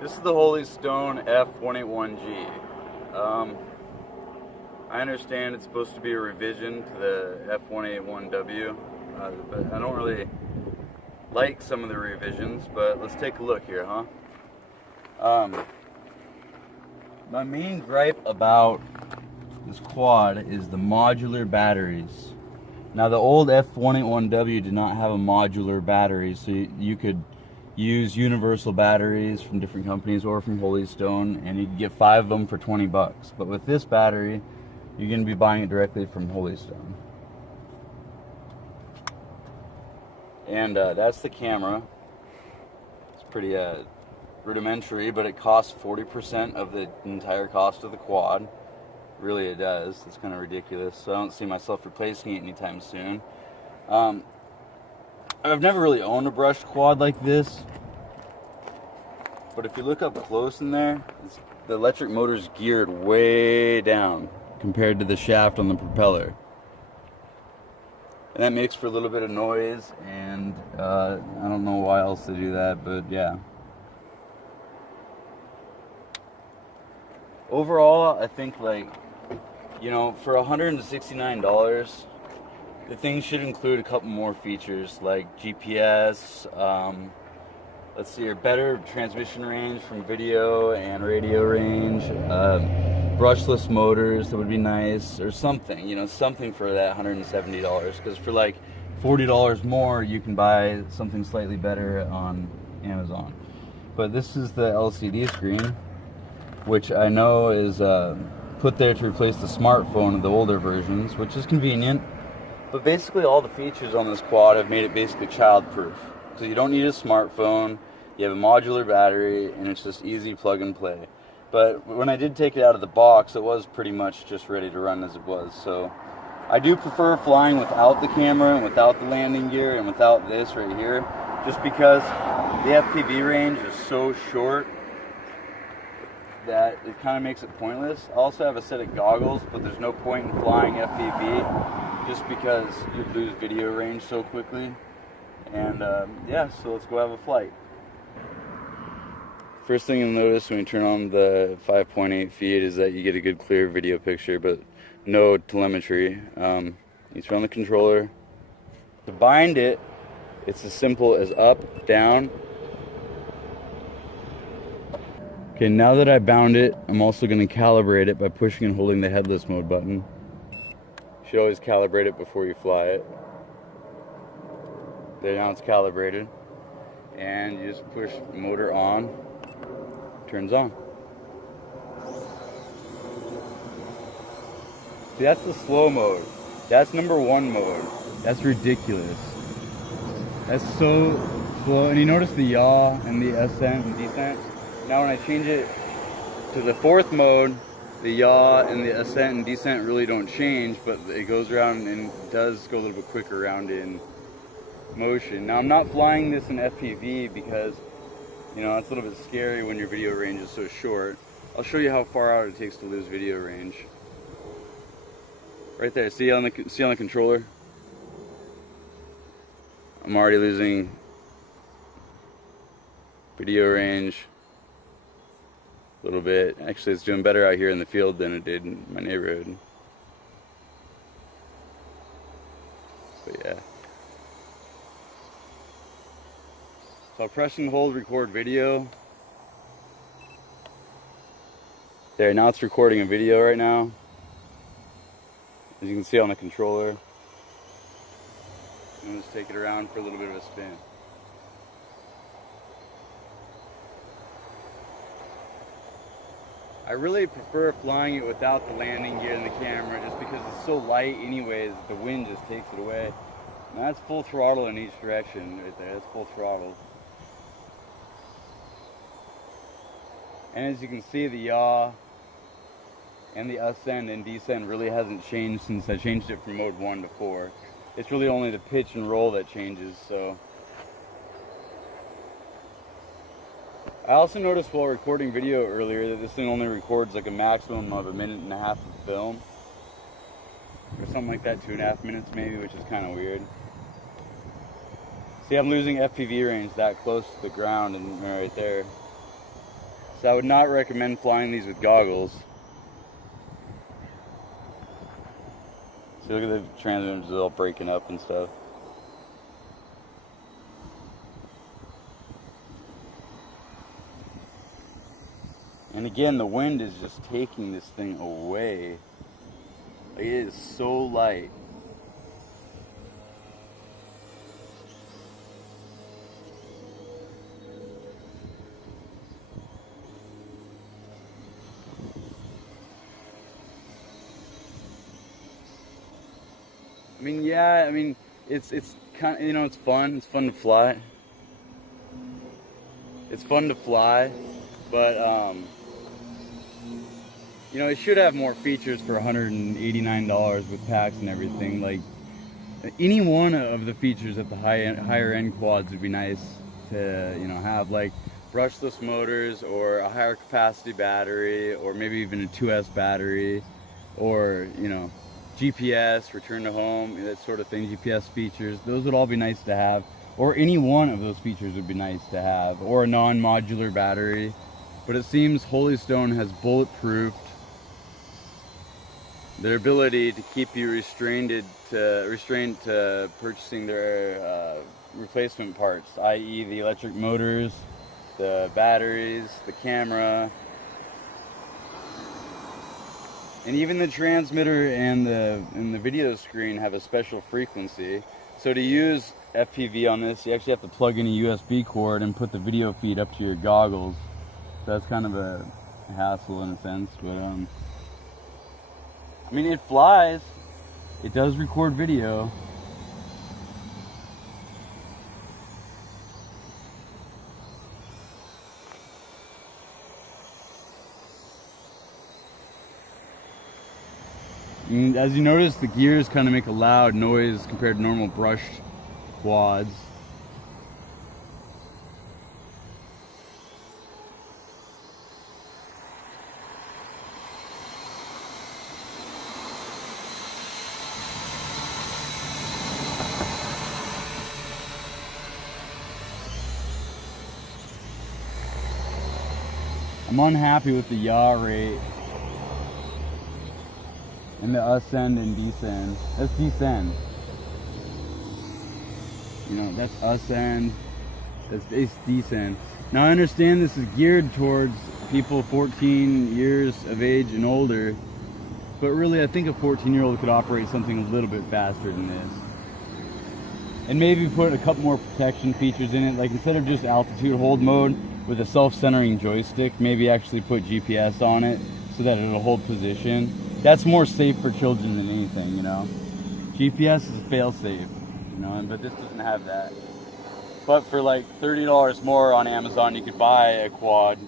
This is the Holy Stone F181G. I understand it's supposed to be a revision to the F181W, but I don't really like some of the revisions, but let's take a look here, huh? My main gripe about this quad is the modular batteries. Now, the old F181W did not have a modular battery, so you could use universal batteries from different companies or from Holy Stone, and you could get 5 of them for 20 bucks. But with this battery, you're going to be buying it directly from Holy Stone. And that's the camera. It's pretty rudimentary, but it costs 40% of the entire cost of the quad. Really, it does. It's kind of ridiculous, so I don't see myself replacing it anytime soon. I've never really owned a brushed quad like this, but if you look up close in there, the electric motor's geared way down compared to the shaft on the propeller. And that makes for a little bit of noise, and I don't know why else they do that, but yeah. Overall, I think, like, you know, for $169, the thing should include a couple more features like GPS, let's see here, better transmission range from video and radio range, brushless motors, that would be nice, or something, you know, something for that $170, because for like $40 more, you can buy something slightly better on Amazon. But this is the LCD screen, which I know is put there to replace the smartphone of the older versions, which is convenient. But basically all the features on this quad have made it basically child-proof. So you don't need a smartphone, you have a modular battery, and it's just easy plug and play. But when I did take it out of the box, it was pretty much just ready to run as it was. So I do prefer flying without the camera, and without the landing gear, and without this right here, just because the FPV range is so short that it kind of makes it pointless. I also have a set of goggles, but there's no point in flying FPV just because you lose video range so quickly. And yeah, so let's go have a flight. First thing you'll notice when you turn on the 5.8 feed is that you get a good clear video picture, but no telemetry. You turn on the controller. To bind it, it's as simple as up, down. Okay, now that I bound it, I'm also going to calibrate it by pushing and holding the headless mode button. You should always calibrate it before you fly it. There, now it's calibrated. And you just push motor on, turns on. See, that's the slow mode. That's number 1 mode. That's ridiculous. That's so slow. And you notice the yaw and the ascent and descent? Now when I change it to the 4th mode, the yaw and the ascent and descent really don't change, but it goes around and does go a little bit quicker around in motion. Now I'm not flying this in FPV because, you know, it's a little bit scary when your video range is so short. I'll show you how far out it takes to lose video range. Right there, see on the controller? I'm already losing video range a little bit. Actually, it's doing better out here in the field than it did in my neighborhood. But yeah. So I'll press and hold record video. There, now it's recording a video right now. As you can see on the controller. And just take it around for a little bit of a spin. I really prefer flying it without the landing gear and the camera, just because it's so light anyways, the wind just takes it away. And that's full throttle in each direction right there, that's full throttle. And as you can see, the yaw and the ascend and descend really hasn't changed since I changed it from mode 1 to 4. It's really only the pitch and roll that changes, so. I also noticed while recording video earlier that this thing only records like a maximum of 1.5 minutes of film. Or something like that, 2.5 minutes maybe, which is kind of weird. See, I'm losing FPV range that close to the ground and right there. So I would not recommend flying these with goggles. See, look at the transmitters all breaking up and stuff. And again, the wind is just taking this thing away. Like, it is so light. I mean, yeah, I mean, it's kind of, you know, it's fun. It's fun to fly. It's fun to fly, but you know, it should have more features for $189 with packs and everything. Like, any one of the features at the higher end quads would be nice to, you know, have, like brushless motors, or a higher capacity battery, or maybe even a 2S battery, or, you know, GPS, return to home, that sort of thing, GPS features. Those would all be nice to have, or any one of those features would be nice to have, or a non-modular battery. But it seems Holy Stone has bulletproofed their ability to keep you restrained to purchasing their replacement parts, i.e. the electric motors, the batteries, the camera, and even the transmitter and the video screen have a special frequency. So to use FPV on this, you actually have to plug in a USB cord and put the video feed up to your goggles. So that's kind of a hassle in a sense, but I mean, it flies. It does record video. And as you notice, the gears kind of make a loud noise compared to normal brushed quads. I'm unhappy with the yaw rate and the ascend and descend. That's descend. You know, that's ascend. It's descend. Now I understand this is geared towards people 14 years of age and older, but really I think a 14-year-old could operate something a little bit faster than this. And maybe put a couple more protection features in it, like instead of just altitude hold mode with a self-centering joystick, maybe actually put GPS on it so that it'll hold position. That's more safe for children than anything, you know. GPS is a fail-safe, you know, but this doesn't have that. But for like $30 more on Amazon, you could buy a quad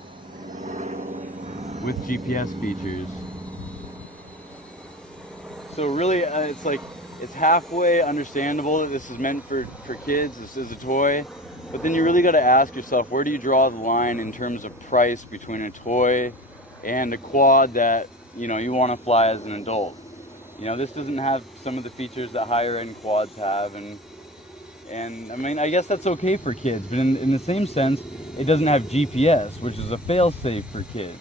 with GPS features. So really, it's like, it's halfway understandable that this is meant for kids, this is a toy, but then you really got to ask yourself, where do you draw the line in terms of price between a toy and a quad that, you know, you want to fly as an adult? You know, this doesn't have some of the features that higher end quads have, and I mean, I guess that's okay for kids, but in the same sense, it doesn't have GPS, which is a fail-safe for kids.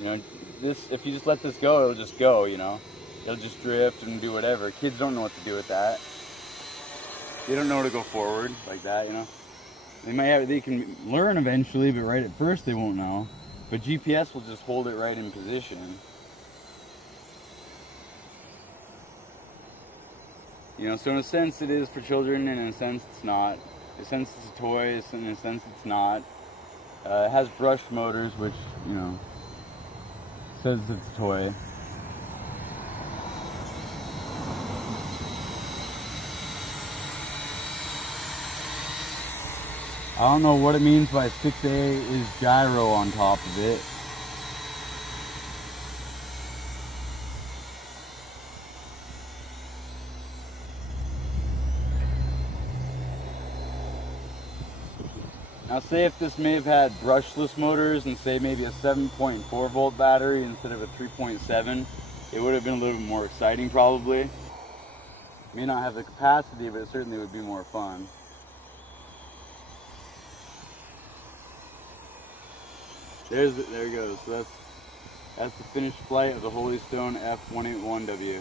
You know, this, if you just let this go, it'll just go, you know. It'll just drift and do whatever. Kids don't know what to do with that. They don't know to go forward like that, you know. They can learn eventually, but right at first they won't know. But GPS will just hold it right in position. You know, so in a sense it is for children, and in a sense it's not. In a sense it's a toy, in a sense it's not. It has brushed motors, which, you know, says it's a toy. I don't know what it means by 6A is gyro on top of it. Now say if this may have had brushless motors and say maybe a 7.4 volt battery instead of a 3.7, it would have been a little bit more exciting probably. May not have the capacity, but it certainly would be more fun. There it goes. So that's the finished flight of the Holy Stone F181W.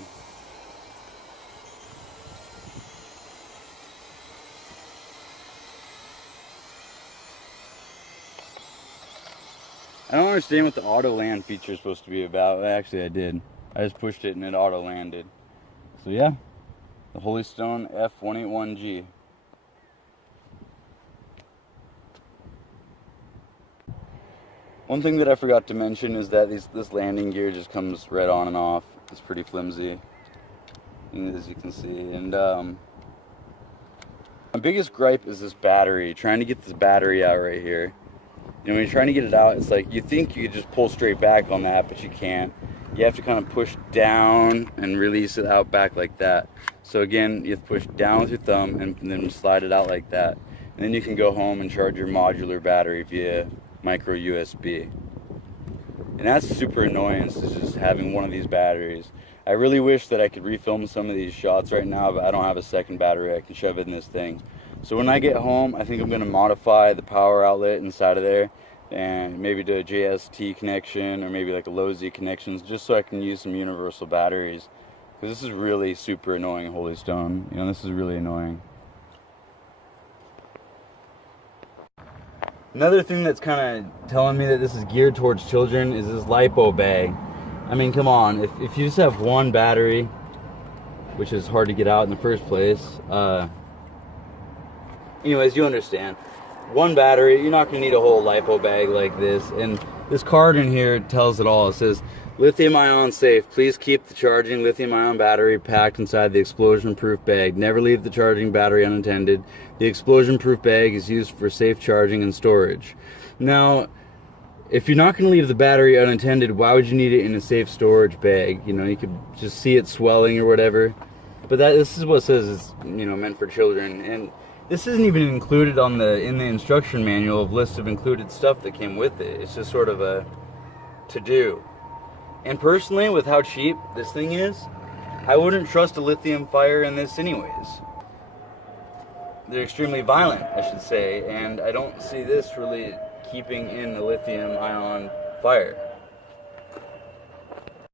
I don't understand what the auto land feature is supposed to be about. Actually, I did. I just pushed it and it auto landed. So yeah, the Holy Stone F181G. One thing that I forgot to mention is that this landing gear just comes right on and off. It's pretty flimsy, as you can see. And my biggest gripe is this battery. Trying to get this battery out right here. You know, when you're trying to get it out, it's like you think you could just pull straight back on that, but you can't. You have to kind of push down and release it out back like that. So again, you have to push down with your thumb and then slide it out like that. And then you can go home and charge your modular battery via micro USB. And that's super annoying, is just having one of these batteries. I really wish that I could refilm some of these shots right now, but I don't have a second battery I can shove in this thing. So when I get home, I think I'm going to modify the power outlet inside of there and maybe do a JST connection or maybe like a low Z connections, just so I can use some universal batteries. Because this is really super annoying, Holy Stone. You know, this is really annoying. Another thing that's kind of telling me that this is geared towards children is this LiPo bag. I mean, come on, if you just have one battery, which is hard to get out in the first place, anyways, you understand. One battery, you're not going to need a whole LiPo bag like this. And this card in here tells it all. It says, lithium-ion safe. Please keep the charging lithium-ion battery packed inside the explosion-proof bag. Never leave the charging battery unattended. The explosion-proof bag is used for safe charging and storage. Now, if you're not going to leave the battery unattended, why would you need it in a safe storage bag? You know, you could just see it swelling or whatever. But this is what it says it's, you know, meant for children. And this isn't even included in the instruction manual of list of included stuff that came with it. It's just sort of a to-do. And personally, with how cheap this thing is, I wouldn't trust a lithium fire in this anyways. They're extremely violent, I should say, and I don't see this really keeping in the lithium ion fire.